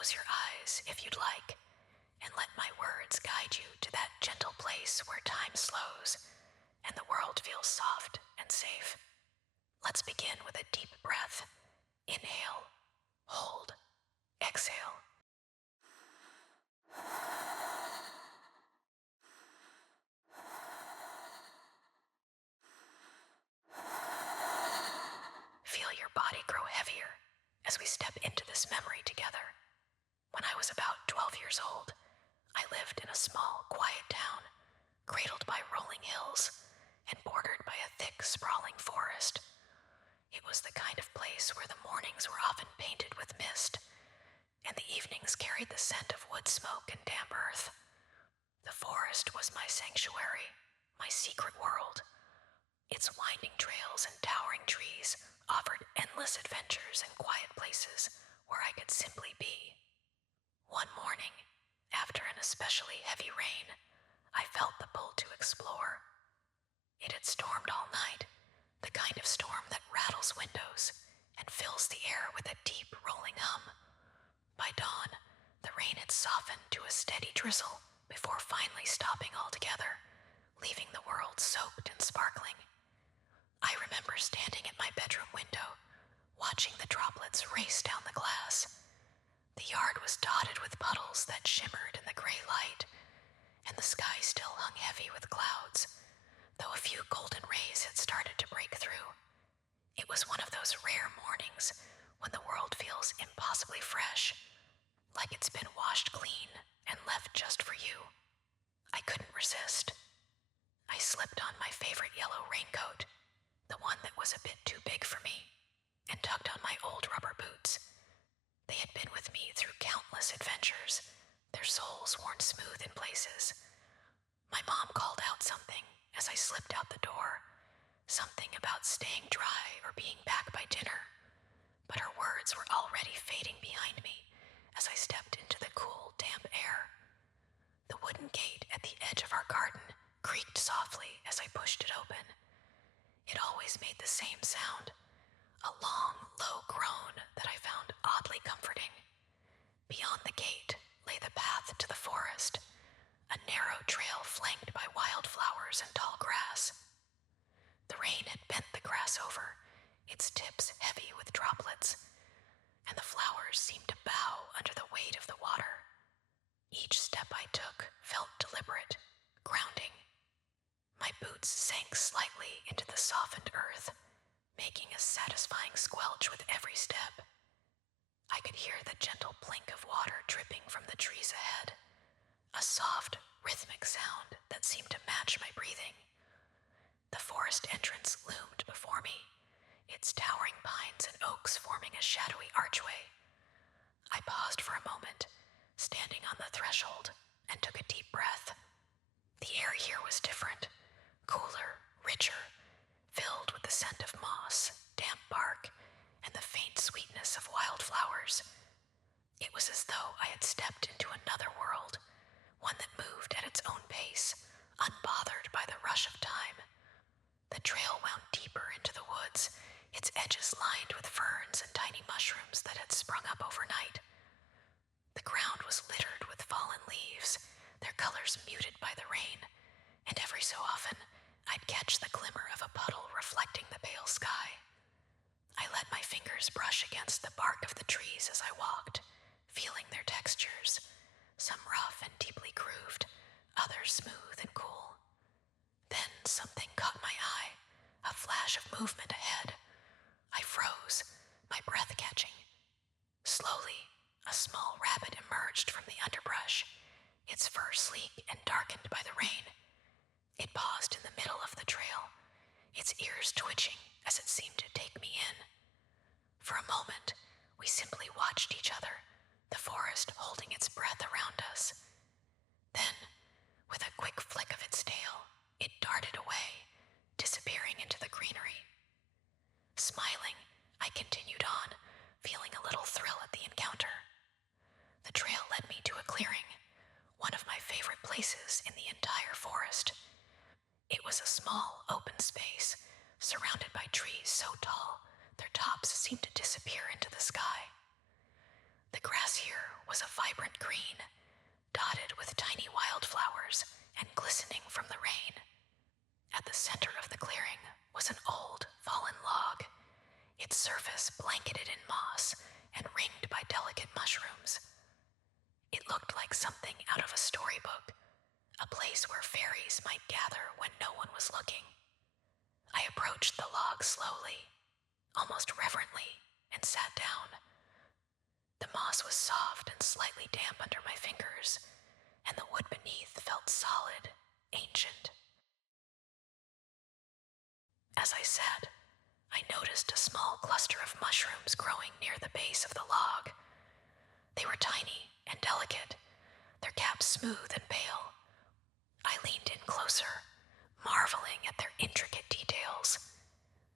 close your eyes if you'd like, and let my words guide you to that gentle place where time slows and the world feels soft and safe. Let's begin with a deep breath. Inhale, hold, exhale. Feel your body grow heavier as we step into this memory together. When I was about 12 years old, I lived in a small, quiet town, cradled by rolling hills and bordered by a thick, sprawling forest. It was the kind of place where the mornings were often painted with mist, and the evenings carried the scent of wood smoke and damp earth. The forest was my sanctuary, my secret world. Its winding trails and towering trees offered endless adventures and quiet places where I could simply be. One morning, after an especially heavy rain, I felt the pull to explore. It had stormed all night, the kind of storm that rattles windows and fills the air with a deep rolling hum. By dawn, the rain had softened to a steady drizzle before finally stopping altogether, leaving the world soaked and sparkling. I remember standing at my bedroom window, watching the droplets race down the glass. The yard was dotted with puddles that shimmered in the gray light, and the sky still hung heavy with clouds, though a few golden rays had started to break through. It was one of those rare mornings when the world feels impossibly fresh, like it's been washed clean and left just for you. I couldn't resist. I slipped on my favorite yellow raincoat, the one that was a bit too big for me, and tucked on my old rubber boots. They had been with me through countless adventures, their soles worn smooth in places. My mom called out something as I slipped out the door, something about staying dry or being back by dinner, but her words were already fading behind me as I stepped into the cool, damp air. The wooden gate at the edge of our garden creaked softly as I pushed it open. It always made the same sound, a long, low groan that I found oddly comforting. Beyond the gate lay the path to the forest, a narrow trail flanked by wildflowers and tall grass. The rain had bent the grass over, its tips heavy with droplets, and the flowers seemed to bow under the weight of the water. Each step I took felt deliberate, grounding. My boots sank slightly into the softened earth, making a satisfying squelch with every step. I could hear the gentle plink of water dripping from the trees ahead, a soft, rhythmic sound that seemed to match my breathing. The forest entrance loomed before me, its towering pines and oaks forming a shadowy archway. I paused for a moment, standing on the threshold, and took a deep breath. The air here was different, cooler, richer, filled with the scent of moss, damp bark, and the faint sweetness of wildflowers. It was as though I had stepped into another world, one that moved at its own pace, unbothered by the rush of time. The trail wound deeper into the woods, its edges lined with ferns and tiny mushrooms that had sprung up overnight. The ground was littered with fallen leaves, their colors muted by the rain, and every so often I'd catch the glimmer of a puddle reflecting the pale sky. I let my fingers brush against the bark of the trees as I walked, feeling their textures, some rough and deeply grooved, others smooth and cool. Then something caught my eye, a flash of movement ahead. I froze, my breath catching. Slowly, a small rabbit emerged from the underbrush, its fur sleek and darkened by the rain. It paused in the middle of the trail, its ears twitching as it seemed to take me in. For a moment, we simply watched each other, the forest holding its breath around us. Then, with a quick flick of its tail, it darted away, disappearing into the greenery. Smiling, I continued on, feeling a little thrill at the encounter. The trail led me to a clearing, one of my favorite places in the entire forest. It was a small, open space, surrounded by trees so tall their tops seemed to disappear into the sky. The grass here was a vibrant green, dotted with tiny wildflowers and glistening from the rain. At the center of the clearing was an old, fallen log, its surface blanketed in moss and ringed by delicate mushrooms. It looked like something out of a storybook, a place where fairies might gather when no one was looking. I approached the log slowly, almost reverently, and sat down. The moss was soft and slightly damp under my fingers, and the wood beneath felt solid, ancient. As I sat, I noticed a small cluster of mushrooms growing near the base of the log. They were tiny and delicate, their caps smooth and pale. I leaned in closer, marveling at their intricate details,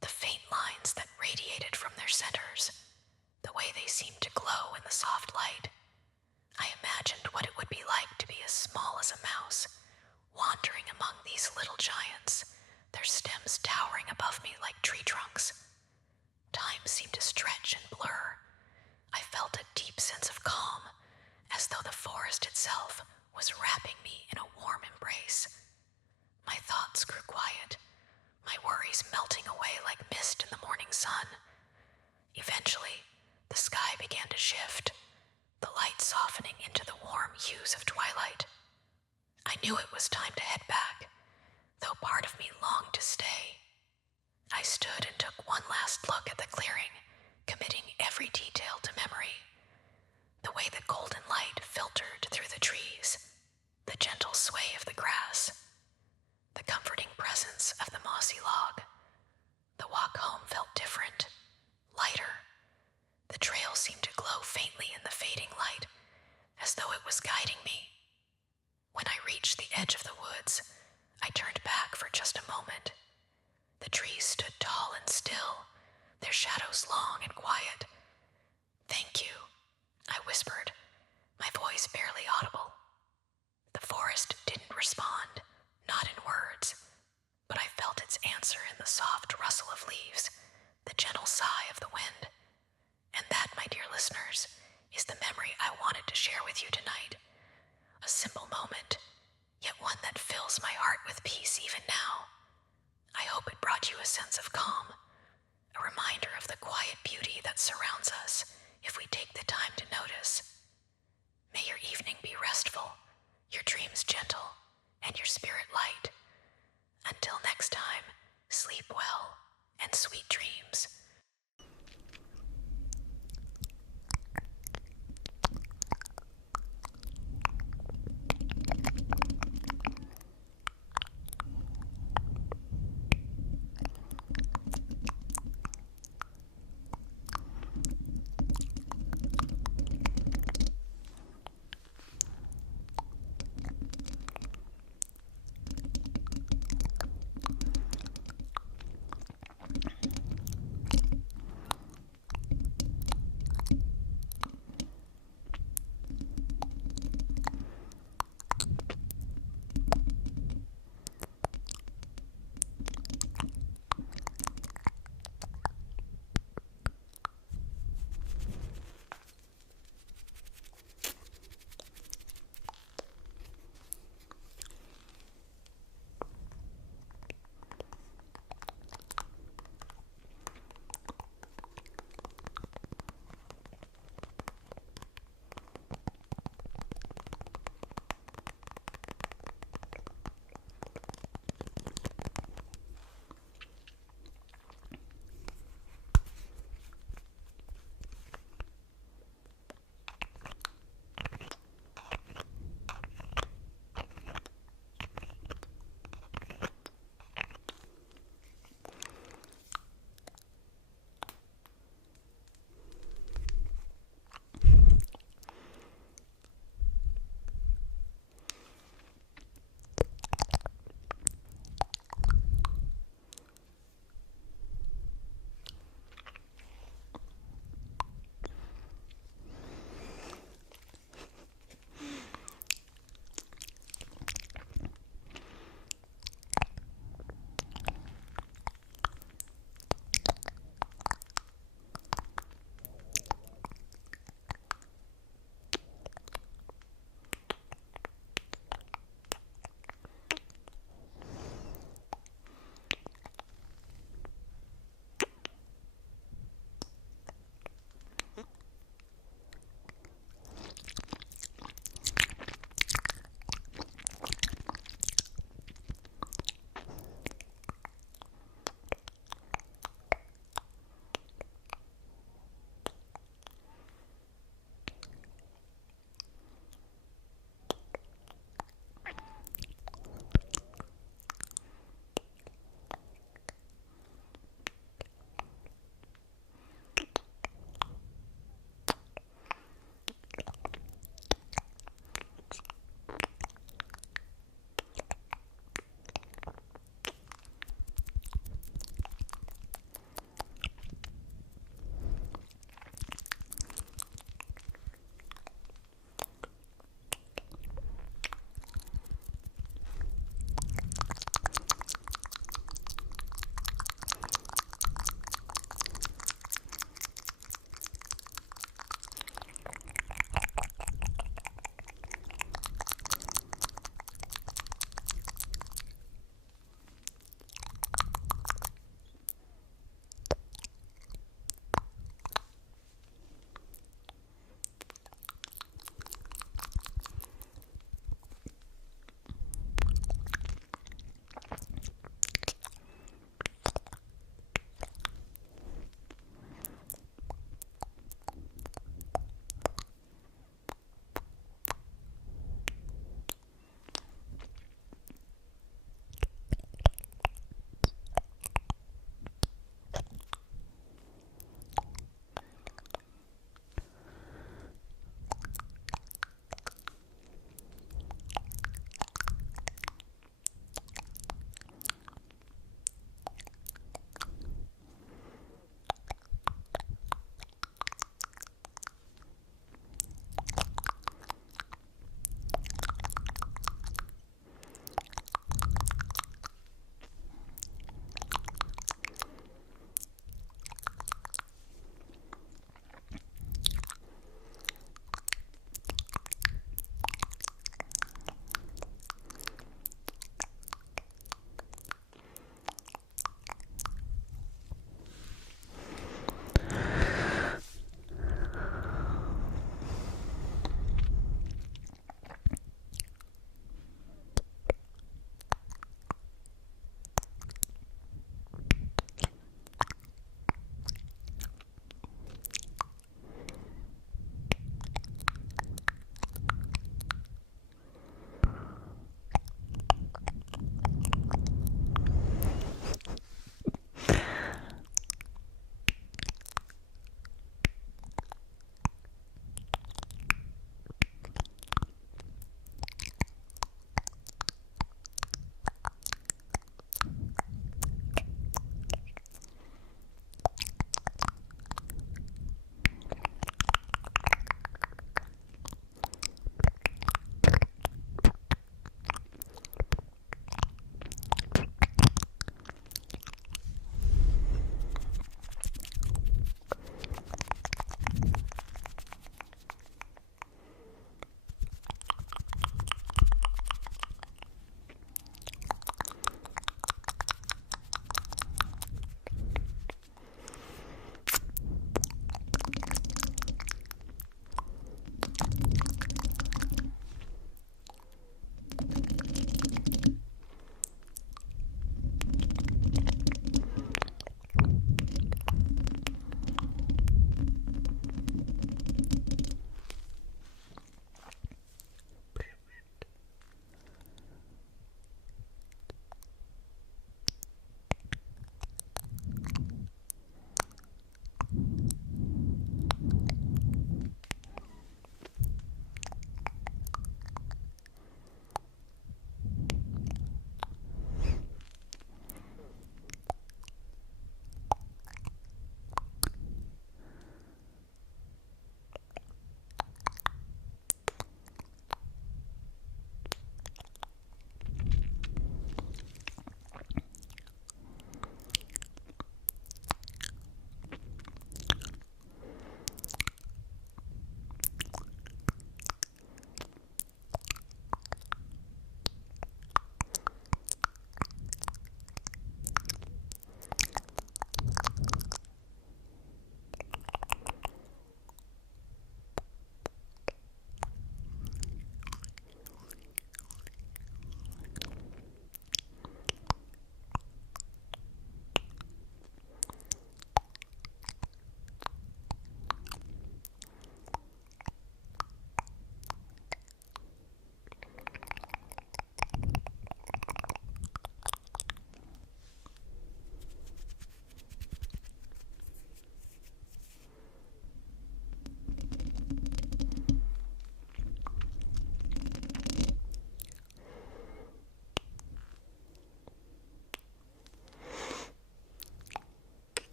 the faint lines that radiated from their centers, the way they seemed to glow in the soft light. I imagined what it would be like to be as small as a mouse, wandering among these little giants, their stems towering above me like tree trunks. Time seemed to stretch and blur. I felt a deep sense of calm, as though the forest itself was wrapping me in a warm embrace. My thoughts grew quiet, my worries melting away like mist in the morning sun. Eventually, the sky began to shift, the light softening into the warm hues of twilight. I knew it was time to head back, though part of me longed to stay. I stood and took one last look at the clearing, committing every detail to memory. The way the golden light filtered through the trees, the gentle sway of the grass, the comforting presence of the mossy log. The walk home felt different, lighter. The trail seemed to glow faintly in the fading light, as though it was guiding